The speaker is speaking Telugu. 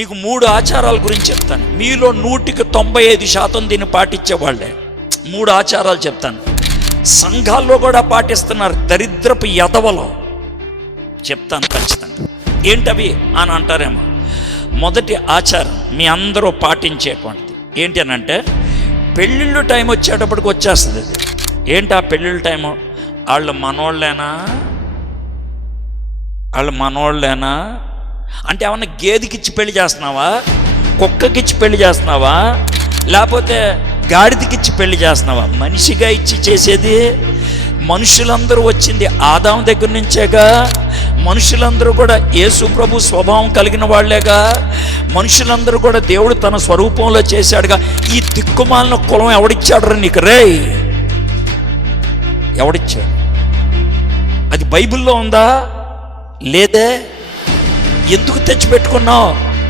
మీకు 3 ఆచారాల గురించి చెప్తాను. మీలో 195% దీన్ని పాటించేవాళ్ళే. 3 ఆచారాలు చెప్తాను. సంఘాల్లో కూడా పాటిస్తున్నారు, దరిద్రపు ఎదవలో. చెప్తాను ఖచ్చితంగా. ఏంటవి అని అంటారేమో. మొదటి ఆచారం మీ అందరూ పాటించేటువంటిది ఏంటి అని అంటే, పెళ్ళిళ్ళు టైం వచ్చేటప్పటికి వచ్చేస్తుంది అది. ఏంటి ఆ పెళ్ళిళ్ళ టైము? వాళ్ళు మనోళ్ళేనా అంటే ఏమన్నా గేదెకిచ్చి పెళ్లి చేస్తున్నావా, కుక్కకిచ్చి పెళ్లి చేస్తున్నావా, లేకపోతే గాడిదకిచ్చి పెళ్లి చేస్తున్నావా? మనిషిగా ఇచ్చి చేసేది. మనుషులందరూ వచ్చింది ఆదాము దగ్గర నుంచేగా. మనుషులందరూ కూడా యేసు ప్రభు స్వభావం కలిగిన వాళ్ళేగా. మనుషులందరూ కూడా దేవుడు తన స్వరూపంలో చేశాడుగా. ఈ దిక్కుమాలిన కులం ఎవడిచ్చాడు నీకు? రే, ఎవడిచ్చాడు? అది బైబిల్లో ఉందా? లేదే. ఎందుకు తెచ్చిపెట్టుకున్నావు?